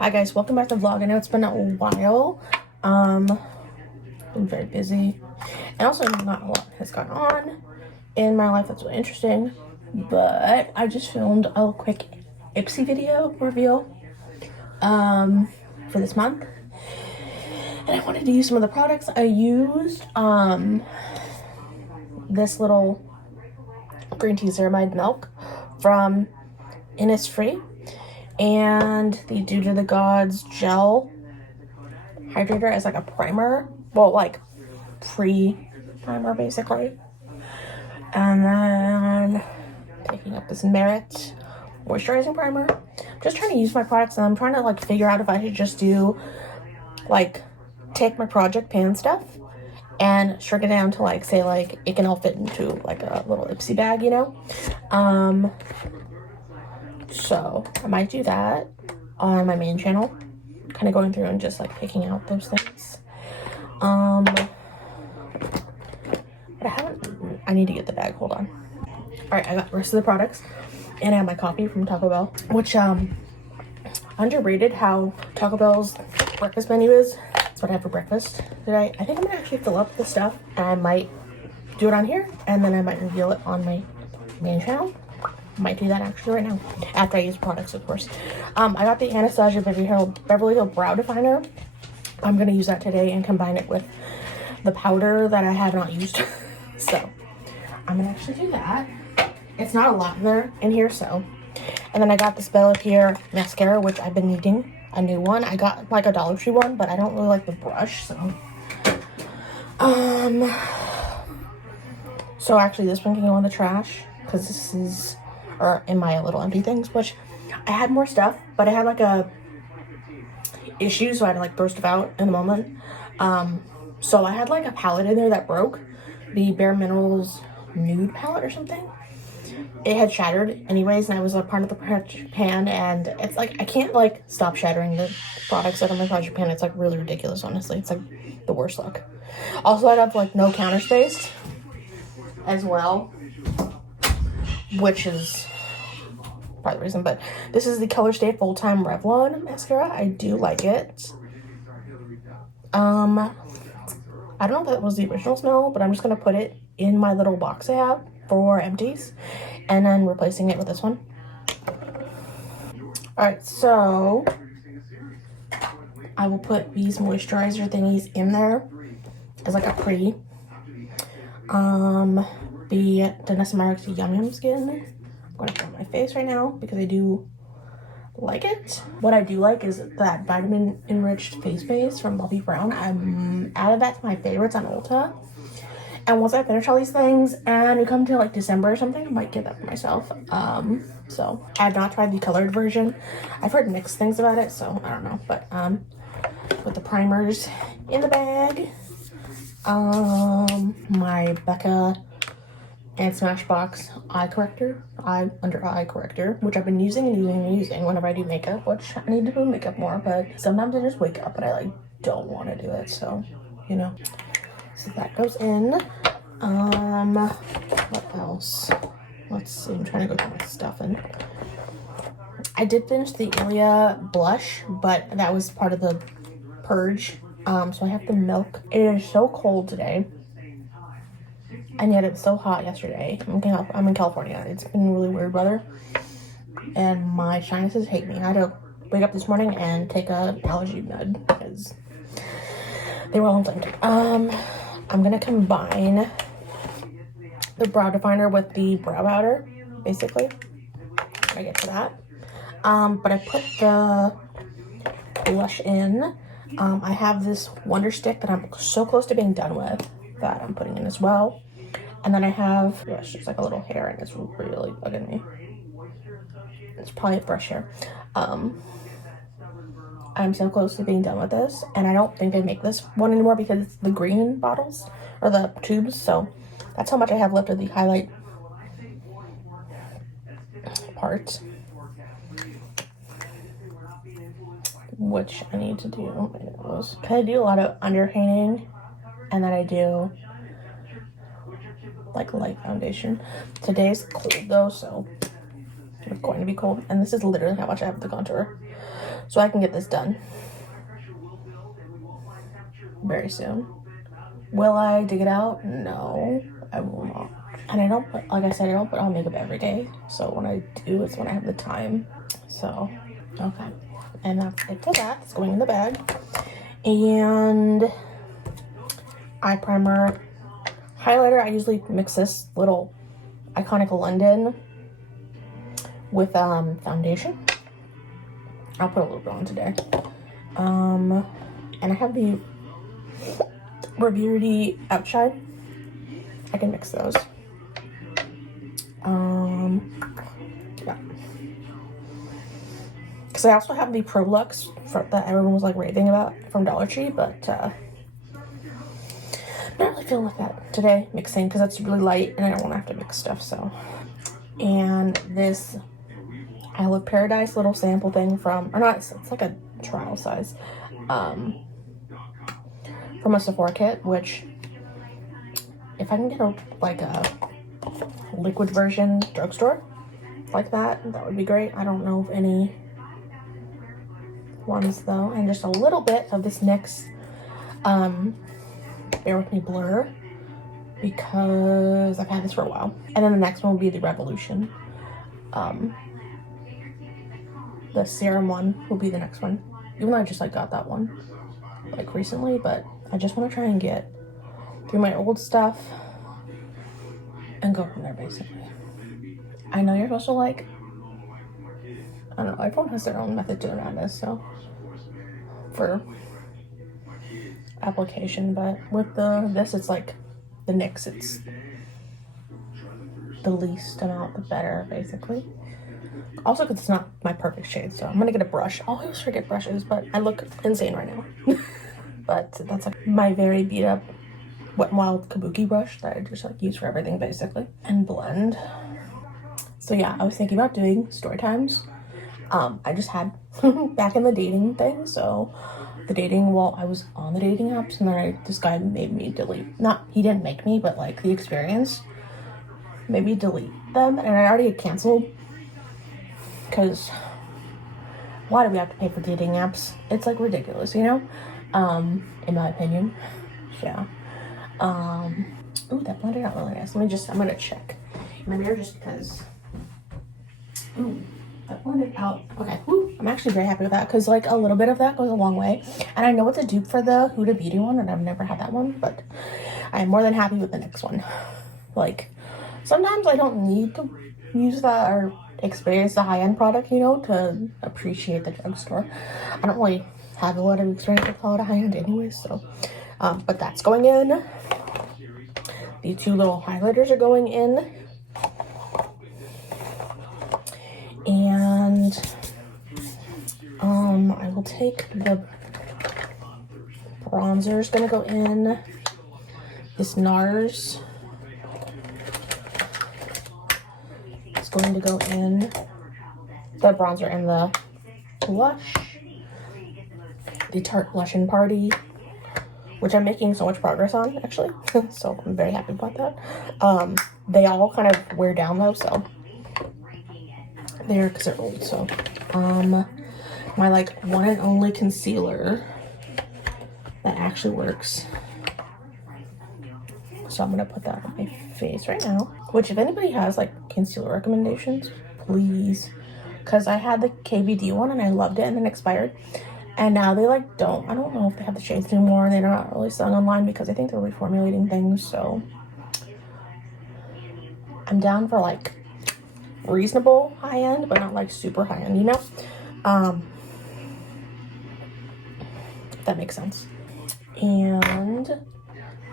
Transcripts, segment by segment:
Hi guys, welcome back to the vlog. I know it's been a while. Been very busy, and also not a lot has gone on in my life that's really interesting. But I just filmed a quick Ipsy video reveal for this month, and I wanted to use some of the products I used. This little green tea ceramide milk from Innisfree. And the Dew to the Gods gel hydrator as like a primer. Well, like pre-primer basically. And then picking up this Merit moisturizing primer. I'm just trying to use my products, and I'm trying to like figure out if I should just do like take my project pan stuff and shrink it down to like, say like it can all fit into like a little Ipsy bag, you know? So I might do that on my main channel, kind of going through and just like picking out those things. But I need to get the bag, hold on. All right, I got the rest of the products, and I have my coffee from Taco Bell, which underrated how Taco Bell's breakfast menu is. That's what I had for breakfast today. I think I'm gonna actually fill up the stuff, and I might do it on here, and then I might reveal it on my main channel. Might do that actually right now, after I use products, of course. I got the Anastasia Beverly Hill Brow Definer. I'm gonna use that today and combine it with the powder that I have not used. So I'm gonna actually do that. It's not a lot in here, so. And then I got this Bella Pierre mascara, which I've been needing a new one. I got like a Dollar Tree one, but I don't really like the brush, so. So actually this one can go in the trash, because this is, or in my little empty things, which I had more stuff, but I had like a issue, so I had to like throw stuff out in the moment. So I had like a palette in there that broke, the Bare Minerals nude palette or something. It had shattered anyways, and I was a part of the project pan, and it's like I can't like stop shattering the products out of my project pan. It's like really ridiculous, honestly. It's like the worst look. Also, I have like no counter space as well, which is part of the reason. But this is the Color Stay Full Time Revlon mascara. I do like it. I don't know if that was the original smell, but I'm just gonna put it in my little box I have for empties, and then replacing it with this one. All right, so I will put these moisturizer thingies in there as like a pre. The Dennis Marks Yum Yum Skin. I'm gonna put it on my face right now because I do like it. What I do like is that vitamin enriched face base from Bobbi Brown. I'm added that to my favorites on Ulta. And once I finish all these things and we come to like December or something, I might get that for myself. So I have not tried the colored version. I've heard mixed things about it, so I don't know. But with the primers in the bag, my Becca and Smashbox eye corrector, under eye corrector, which I've been using whenever I do makeup, which I need to do makeup more, but sometimes I just wake up and I like don't want to do it, so you know. So that goes in. What else? Let's see, I'm trying to go through my stuff, and I did finish the Ilia blush, but that was part of the purge. So I have the milk. It is so cold today, and yet it's so hot yesterday. I'm in California. It's been really weird weather, and my sinuses hate me. I had to wake up this morning and take a allergy med because they were all inflamed. I'm gonna combine the brow definer with the brow powder, basically. I get to that. But I put the blush in. I have this Wonder Stick that I'm so close to being done with that I'm putting in as well. And then I have, it's just like a little hair, and it's really bugging me. It's probably a brush hair. I'm so close to being done with this, and I don't think they make this one anymore because it's the green bottles or the tubes. So that's how much I have left of the highlight part, which I need to do my nose. I do a lot of underpainting, and then I do like light foundation. Today's cold though, so it's going to be cold, and this is literally how much I have of the contour. so I can get this done very soon. Will I dig it out? No, I will not. And I don't put, like I said, I don't put on makeup every day. So when I do, it's when I have the time. So, okay. And that's it for that. It's going in the bag. And eye primer, highlighter. I usually mix this little Iconic London with foundation. I'll put a little bit on today. And I have the Revierity Outshine. I can mix those. Yeah. Because I also have the Pro Lux that everyone was like raving about from Dollar Tree, but not really feeling like that today mixing because it's really light and I don't want to have to mix stuff. So, and this I Love Paradise little sample thing from, or not, it's like a trial size, from a Sephora kit, which if I can get a liquid version drugstore like that would be great. I don't know of any ones though. And just a little bit of this NYX Bear With Me Blur, because I've had this for a while. And then the next one will be the Revolution. The serum one will be the next one, even though I just got that one like recently, but I just want to try and get through my old stuff and go from there basically. I know you're supposed to I don't know, everyone has their own method to their madness, so for application, but with this it's like the NYX, it's the least amount the better basically. Also because it's not my perfect shade, so I'm gonna get a brush. I always forget brushes, but I look insane right now. But that's my very beat up Wet n Wild Kabuki brush that I just use for everything basically, and blend. So yeah, I was thinking about doing story times. I just had back in the dating thing, so the dating, well, I was on the dating apps and then this guy made me delete, he didn't make me, but like the experience made me delete them, and I already had canceled because why do we have to pay for dating apps? It's like ridiculous, you know, in my opinion. Yeah. Ooh, that blended out really nice. I'm gonna check my mirror just because. Ooh, that blended out. Okay, woo, I'm actually very happy with that because like a little bit of that goes a long way. And I know it's a dupe for the Huda Beauty one, and I've never had that one, but I am more than happy with the next one. Like, sometimes I don't need to use that or experience the high-end product, you know, to appreciate the drugstore. I don't really have a lot of experience with a lot of high-end anyway, so. But that's going in. These two little highlighters are going in. And I will take the bronzer is gonna go in. This NARS is going to go in. The bronzer and the blush. The Tarte Blush and Party, which I'm making so much progress on actually. So I'm very happy about that. They all kind of wear down though, so because they're old. So my like one and only concealer that actually works, so I'm gonna put that on my face right now, which if anybody has like concealer recommendations, please, because I had the KVD one and I loved it and then expired, and now they like I don't know if they have the shades anymore, and they're not really selling online because I think they're reformulating things. So I'm down for like reasonable high-end, but not like super high-end, you know, if that makes sense. And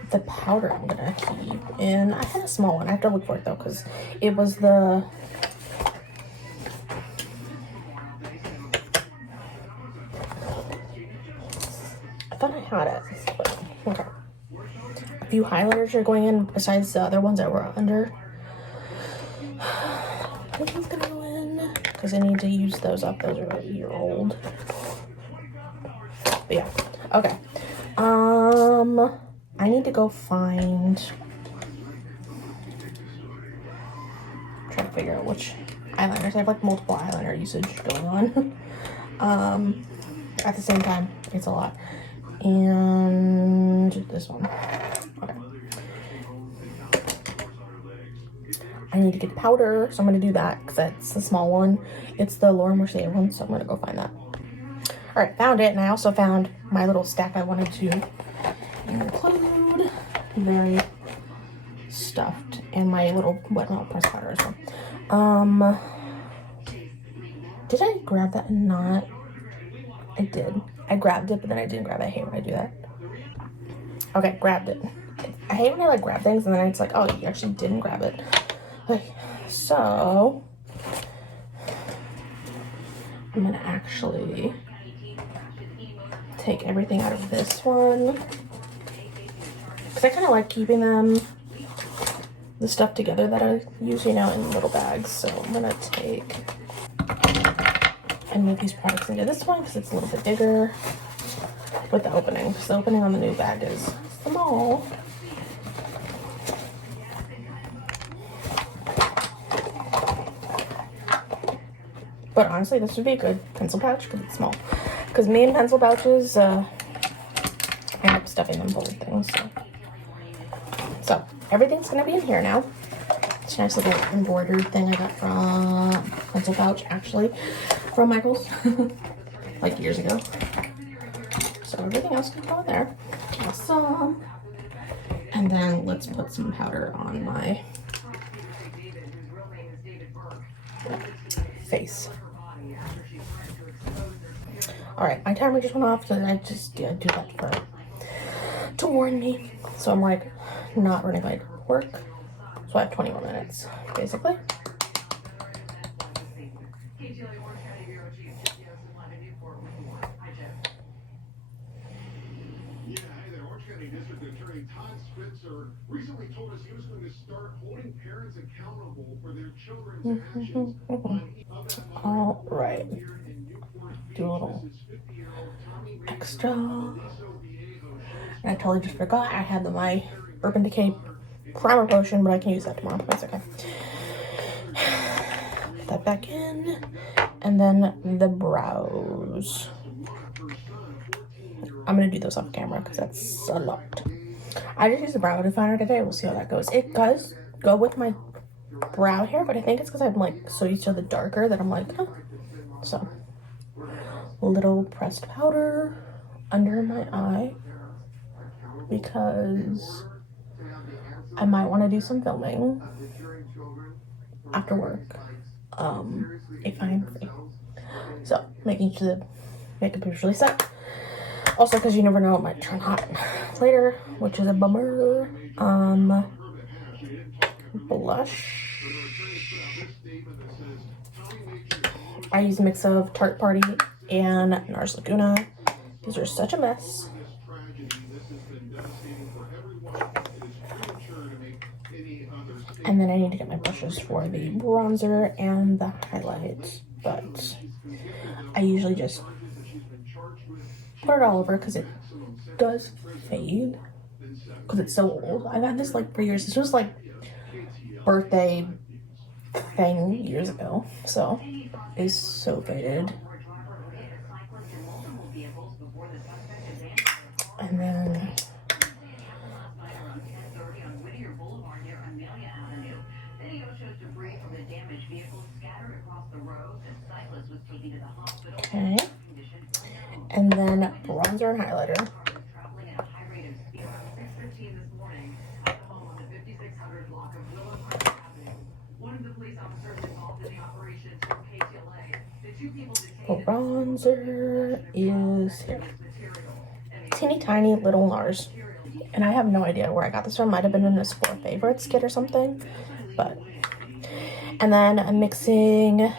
the powder I'm gonna keep in, I had a small one, I have to look for it though, because it was the I thought I had it, but okay. A few highlighters are going in besides the other ones that were under. This one's gonna go in because I need to use those up. Those are a year old. But yeah, okay. I need to go find. Trying to figure out which eyeliners. I have like multiple eyeliner usage going on. at the same time. It's a lot. And this one. Okay. I need to get powder, so I'm going to do that because that's the small one. It's the Laura Mercier one, so I'm going to go find that. All right, found it, and I also found my little stack I wanted to include. Very stuffed, and my little wet melt press powder as well. Did I grab that and not? I did. I grabbed it, but then I didn't grab it. I hate when I do that. Okay, grabbed it. I hate when I like grab things and then it's like, oh, you actually didn't grab it. Okay, so I'm gonna actually take everything out of this one because I kind of like keeping the stuff together that I use, you know, in little bags. So I'm gonna take and move these products into this one because it's a little bit bigger with the opening. So the opening on the new bag is small. But honestly, this would be a good pencil pouch because it's small. Because me and pencil pouches, I end up stuffing them full of things. So everything's going to be in here now. It's a nice little embroidered thing I got from pencil pouch, actually, from Michael's, like years ago. So everything else can go in there. Awesome. And then let's put some powder on my face. Alright, my timer just went off, so I just do that to warn me. So I'm like not running late work. So I have 21 minutes, basically. Recently told us he was going to start holding parents accountable for their children's actions. All right. Do a little extra. And I totally just forgot I had my Urban Decay primer potion, but I can use that tomorrow. That's okay. Put that back in. And then the brows. I'm going to do those off camera because that's a lot. I just used a brow definer today. We'll see how that goes. It does go with my brow hair, but I think it's because I'm like so used to the darker that I'm like, huh. So, a little pressed powder under my eye because I might want to do some filming after work if I'm free. So, making sure the makeup is really set. Also, because you never know, it might turn hot later, which is a bummer. Blush. I use a mix of Tarte Party and NARS Laguna. These are such a mess. And then I need to get my brushes for the bronzer and the highlight, but I usually just put it all over because it does fade because it's so old. I've had this like for years. This was like birthday thing years ago, so it's so faded. And then okay, and then bronzer and highlighter. Bronzer is here. Teeny tiny little NARS. And I have no idea where I got this from. Might have been in a Sephora Favorites kit or something. But and then I'm mixing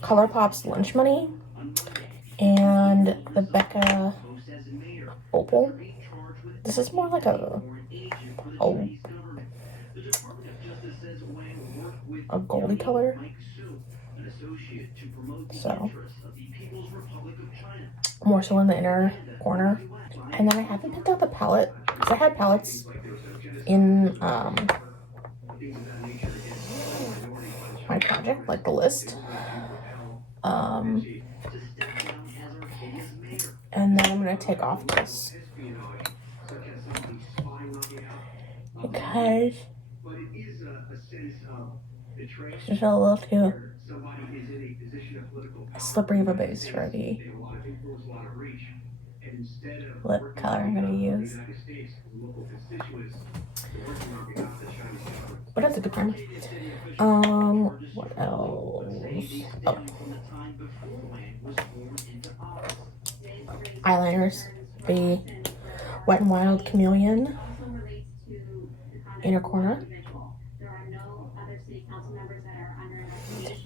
ColourPop's Lunch Money and the Becca Opal. This is more like a goldy color. So more so in the inner corner. And then I haven't picked out the palette because I had palettes in my project, like the list. And then I'm gonna take off this because it's just a little too slippery of a base for the lip color I'm gonna use. But that's a good primer. What else? Oh. Eyeliners. The Wet n Wild Chameleon inner corner.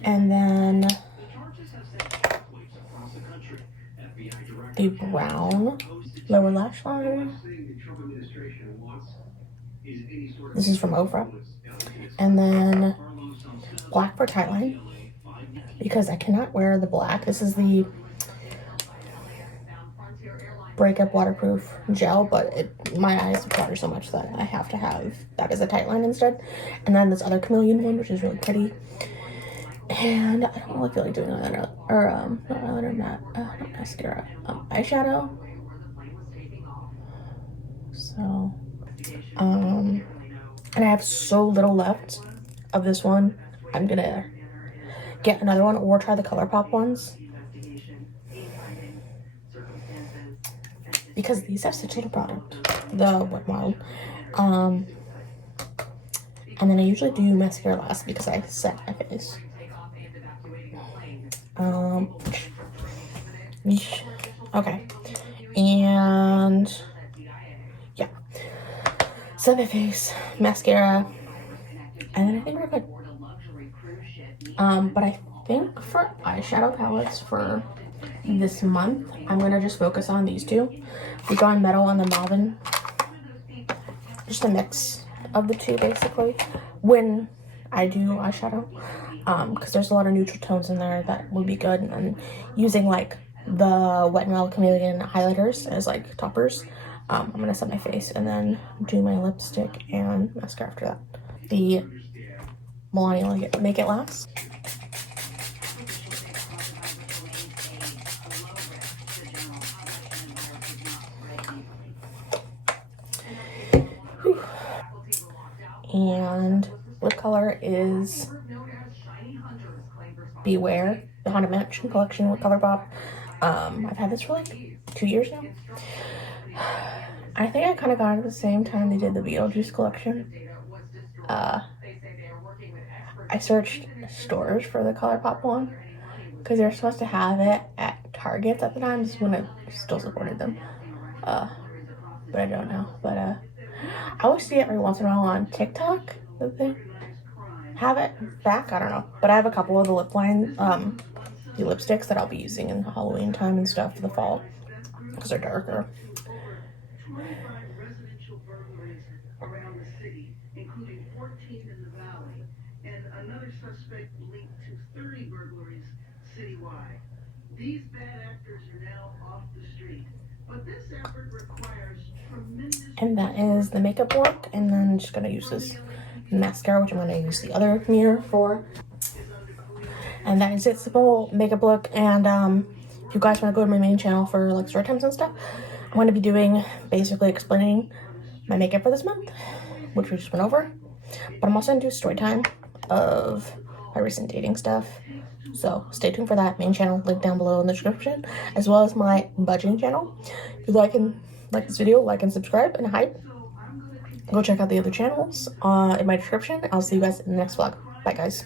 And then the brown lower lash line. This is from Ofra. And then black for tightline, because I cannot wear the black. This is the Breakup waterproof gel, but my eyes water so much that I have to have that as a tightline instead. And then this other chameleon one, which is really pretty. And I don't really feel like doing eyeliner, or not eyeliner, not mascara, eyeshadow. So, and I have so little left of this one. I'm gonna get another one or try the ColourPop ones, because these have such little product, the Wet n Wild. And then I usually do mascara last because I set my face. Okay, and yeah, set my face, mascara, and then I think we're good. But I think for eyeshadow palettes for this month, I'm gonna just focus on these two, the Dawn Metal and the Malvin. Just a mix of the two, basically, when I do eyeshadow, because there's a lot of neutral tones in there that would be good. And then using like the Wet n Wild Chameleon highlighters as like toppers. I'm gonna set my face and then do my lipstick and mascara after that. The Melania Make It Last. And lip color is Beware, the Haunted Mansion collection with ColourPop. I've had this for like 2 years now. I think I kind of got it at the same time they did the Beetlejuice collection. I searched stores for the ColourPop one because they're supposed to have it at Targets at the time. This is when I still supported them. But I don't know. But I always see it every once in a while on TikTok that they have it back. I don't know. But I have a couple of the lip line, the lipsticks that I'll be using in Halloween time and stuff for the fall because they're darker. Including 14 in the valley, and another suspect linked to 30 burglaries citywide. These bad actors are now off the street, but this effort requires tremendous. And that is the makeup look, and then I'm just gonna use this mascara, which I'm gonna use the other mirror for. And that is it, simple makeup look. And if you guys want to go to my main channel for like story times and stuff, I'm going to be doing basically explaining my makeup for this month, which we just went over. But I'm also going to do story time of my recent dating stuff. So stay tuned for that. Main channel, link down below in the description, as well as my budgeting channel. If you like this video, like and subscribe and hype. Go check out the other channels in my description. I'll see you guys in the next vlog. Bye, guys.